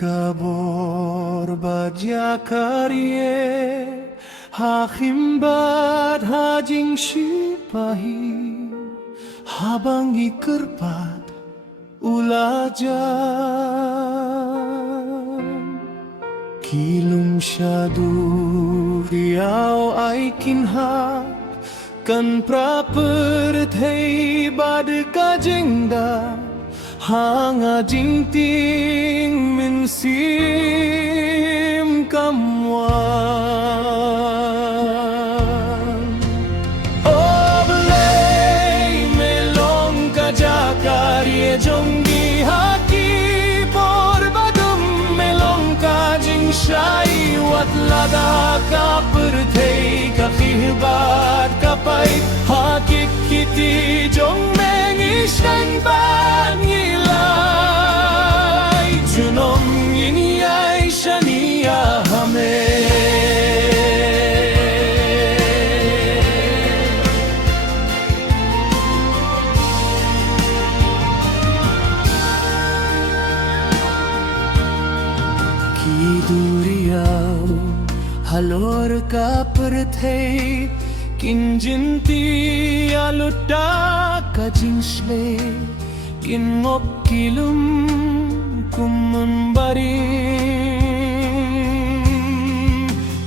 kabor badya karye hakimbad hajing sipahi habang ikerpat ulajan kilum syadu riau ay kinha kan praperthei bad kajengda hanga jingting min sim kamwan oblei melong kajakari jong di haki por badum melong kajing shai wat lada ka perthei ka khihbat kapai hakik kiti jong mengi shan ban Junong ini ay shania hame Kiduriau halor ka perthei kinjinti aluda ka jingsle kinngop kilum kumbaring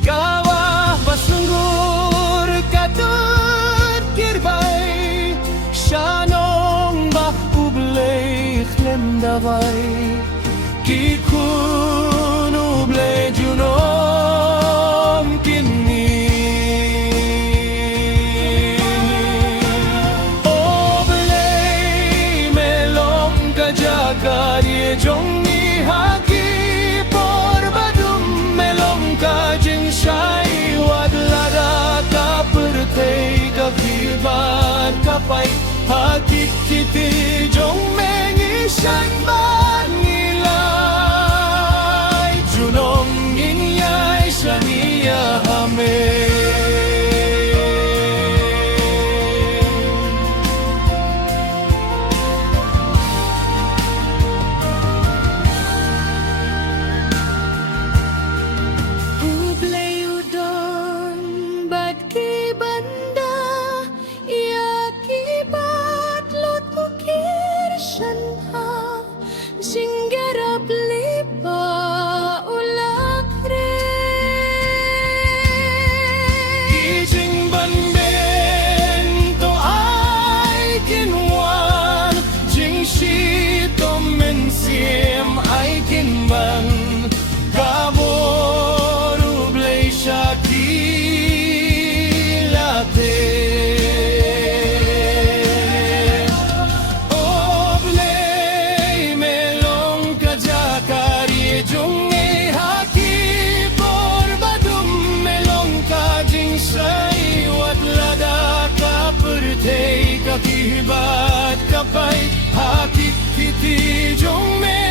kawah pasunggur katut kirbay shanong bah ublay khlem davay kikun ublay junom kinni oblay melong kajagari jong Vivan kapai hakik kiti jong mengi shan ban nilai junong inyai shania hame Singgara blipa ulakre Kijing banden to ay kinwan Jing shi to mensim ay kinman Kaboru blay shakilate Kibat kapai hakik kiti jong me